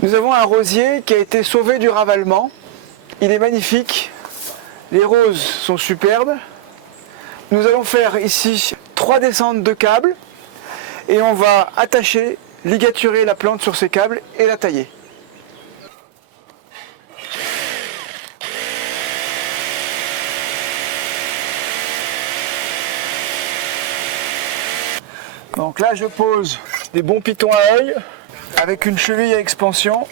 Nous avons un rosier qui a été sauvé du ravalement. Il est magnifique. Les roses sont superbes. Nous allons faire ici 3 descentes de câbles et on va attacher, ligaturer la plante sur ces câbles et la tailler. Donc là je pose des bons pitons à œil avec une cheville à expansion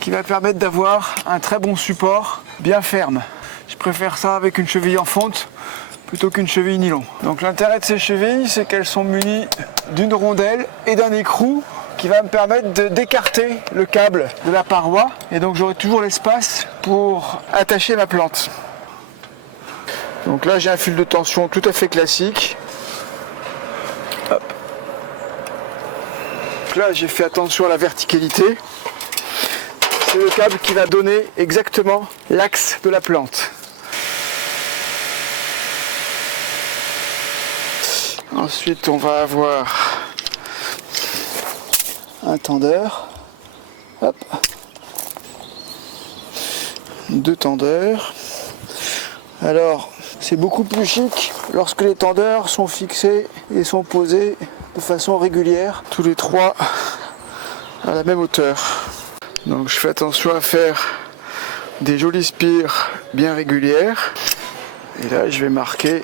qui va permettre d'avoir un très bon support bien ferme. Je préfère ça avec une cheville en fonte plutôt qu'une cheville nylon. Donc l'intérêt de ces chevilles, c'est qu'elles sont munies d'une rondelle et d'un écrou qui va me permettre d'écarter le câble de la paroi et donc j'aurai toujours l'espace pour attacher ma plante. Donc là j'ai un fil de tension tout à fait classique. Hop. Donc là j'ai fait attention à la verticalité. C'est le câble qui va donner exactement l'axe de la plante. Ensuite, on va avoir un tendeur. Hop. 2 tendeurs. Alors, c'est beaucoup plus chic lorsque les tendeurs sont fixés et sont posés de façon régulière, tous les 3 à la même hauteur. Donc, je fais attention à faire des jolies spires bien régulières. Et là, je vais marquer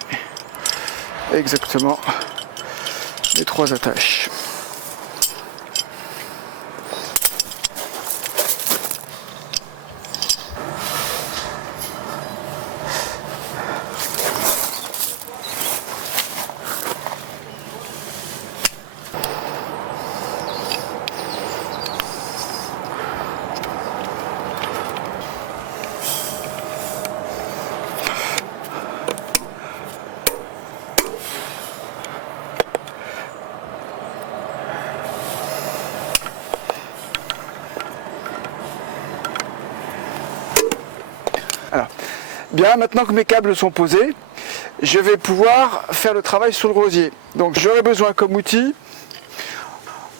exactement les 3 attaches. Alors, bien, maintenant que mes câbles sont posés, je vais pouvoir faire le travail sur le rosier. Donc j'aurai besoin comme outil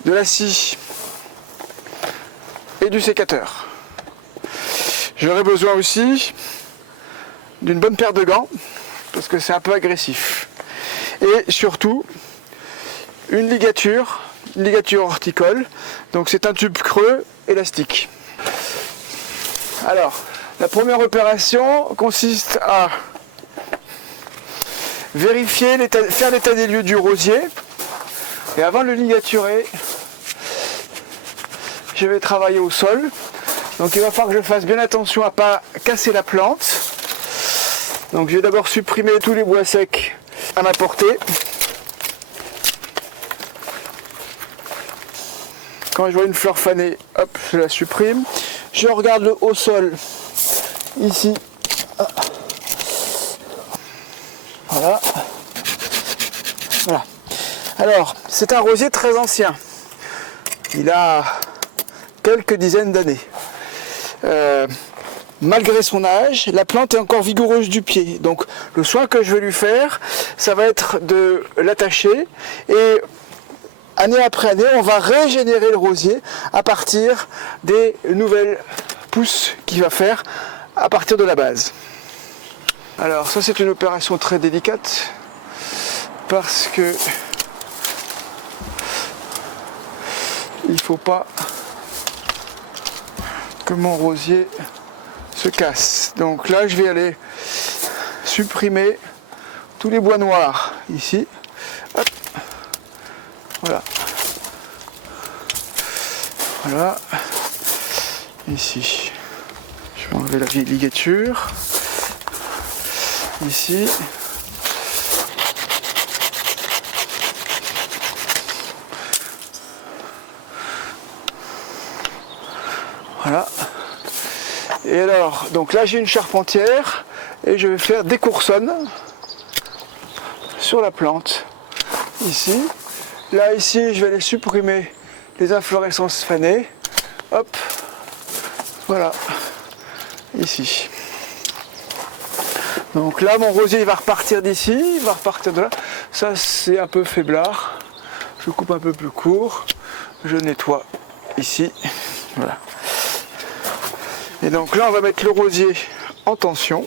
de la scie et du sécateur. J'aurai besoin aussi d'une bonne paire de gants, parce que c'est un peu agressif. Et surtout, une ligature horticole. Donc c'est un tube creux élastique. Alors, la première opération consiste à vérifier, faire l'état des lieux du rosier. Et avant de le ligaturer, je vais travailler au sol. Donc il va falloir que je fasse bien attention à ne pas casser la plante. Donc je vais d'abord supprimer tous les bois secs à ma portée. Quand je vois une fleur fanée, hop, je la supprime. Je regarde le haut sol. Ici, voilà. Alors, c'est un rosier très ancien. Il a quelques dizaines d'années. Malgré son âge, la plante est encore vigoureuse du pied. Donc, le soin que je vais lui faire, ça va être de l'attacher et année après année, on va régénérer le rosier à partir des nouvelles pousses qu'il va faire à partir de la base. Alors ça c'est une opération très délicate parce que il faut pas que mon rosier se casse. Donc là je vais aller supprimer tous les bois noirs ici. Hop. Voilà. Voilà. Ici. Je vais enlever la vieille ligature. Ici. Voilà. Et alors, donc là j'ai une charpentière et je vais faire des coursonnes sur la plante. Ici. Là ici je vais aller supprimer les inflorescences fanées. Hop. Voilà. Ici. Donc là mon rosier il va repartir d'ici, il va repartir de là. Ça c'est un peu faiblard. Je coupe un peu plus court. Je nettoie ici. Voilà. Et donc là, on va mettre le rosier en tension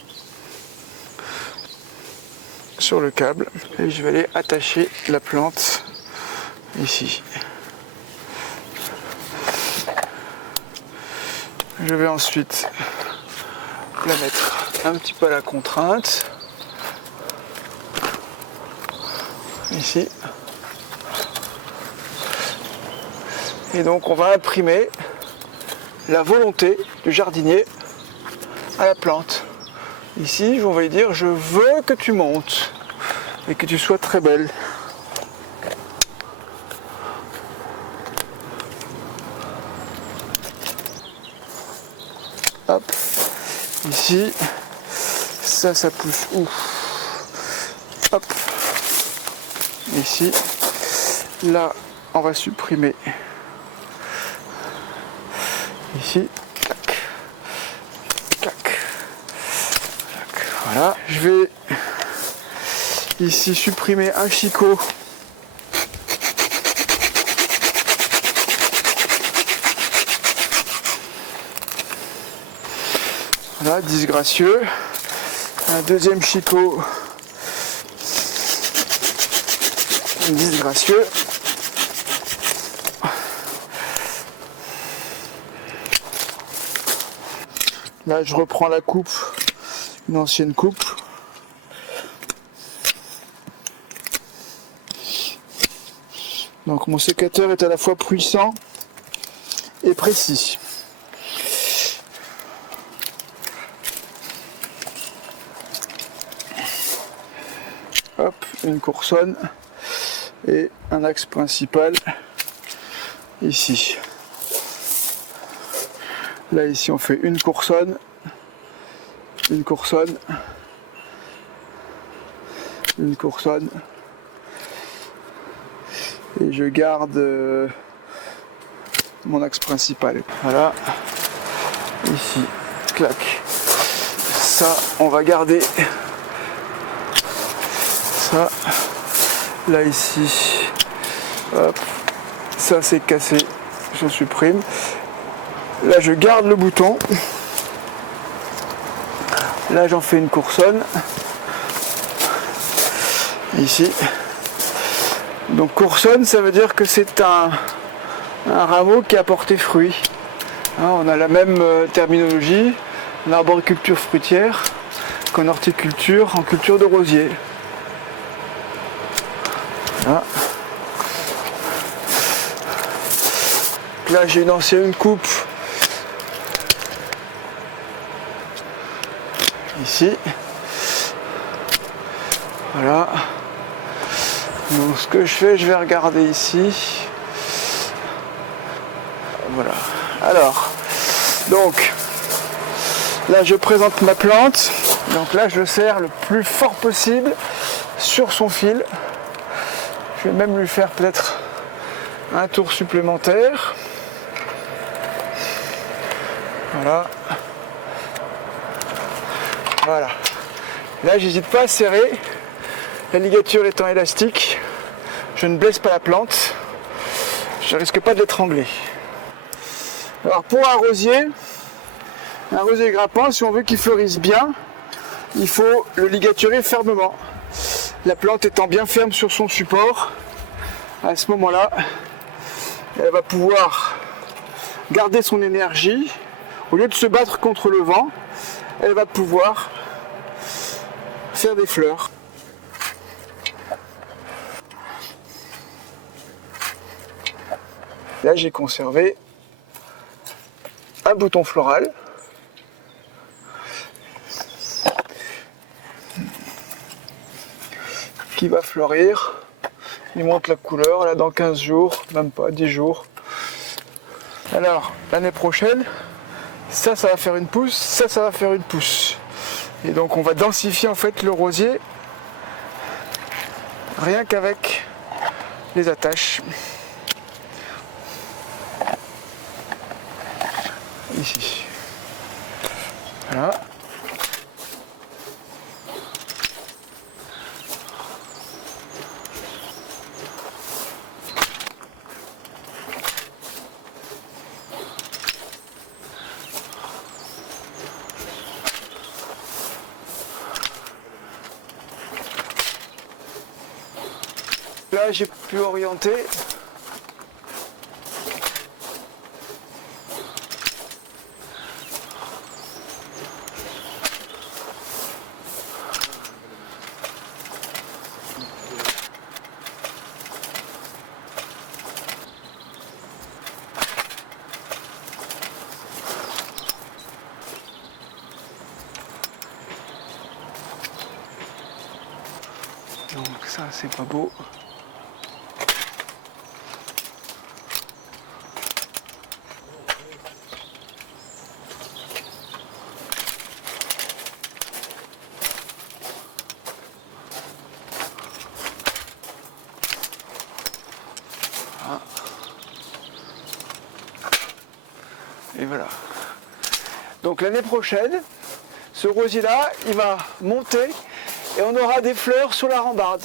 sur le câble et je vais aller attacher la plante ici. Je vais ensuite la mettre un petit peu à la contrainte ici. Et donc on va imprimer la volonté du jardinier à la plante. Ici, on va lui dire: je veux que tu montes et que tu sois très belle. Hop, ici, ça pousse où? Hop, ici, là, on va supprimer. Ici, clac, clac, clac, voilà. Je vais ici supprimer un chicot. Voilà, disgracieux. Un deuxième chicot. Disgracieux. Là, je reprends la coupe, une ancienne coupe. Donc mon sécateur est à la fois puissant et précis. Hop, une coursonne et un axe principal ici. Là, ici, on fait une coursonne, une coursonne, une coursonne. Et je garde mon axe principal. Voilà. Ici, clac. Ça, on va garder. Ça. Là, ici. Hop. Ça, c'est cassé. Je supprime. Là, je garde le bouton. Là, j'en fais une coursonne. Ici. Donc, coursonne, ça veut dire que c'est un rameau qui a porté fruit. Hein, on a la même terminologie en arboriculture fruitière qu'en horticulture, en culture de rosier. Voilà. Là, j'ai une ancienne coupe. Ici, voilà. Donc ce que je fais, je vais regarder ici. Voilà. Alors, donc là je présente ma plante. Donc là je le serre le plus fort possible sur son fil. Je vais même lui faire peut-être un tour supplémentaire. Voilà. Voilà. Là, j'hésite pas à serrer. La ligature étant élastique, je ne blesse pas la plante. Je ne risque pas de l'étrangler. Alors pour un rosier grappin, si on veut qu'il fleurisse bien, il faut le ligaturer fermement. La plante étant bien ferme sur son support, à ce moment-là, elle va pouvoir garder son énergie. Au lieu de se battre contre le vent, elle va pouvoir faire des fleurs. Là, j'ai conservé un bouton floral qui va fleurir. Il monte la couleur, là dans 15 jours, même pas 10 jours. Alors, l'année prochaine, ça va faire une pousse, ça va faire une pousse. Et donc on va densifier en fait le rosier rien qu'avec les attaches. Ici. Voilà. là j'ai pu orienter. Donc ça c'est pas beau. Ah. Et voilà. Donc l'année prochaine, ce rosier là, il va monter et on aura des fleurs sur la rambarde.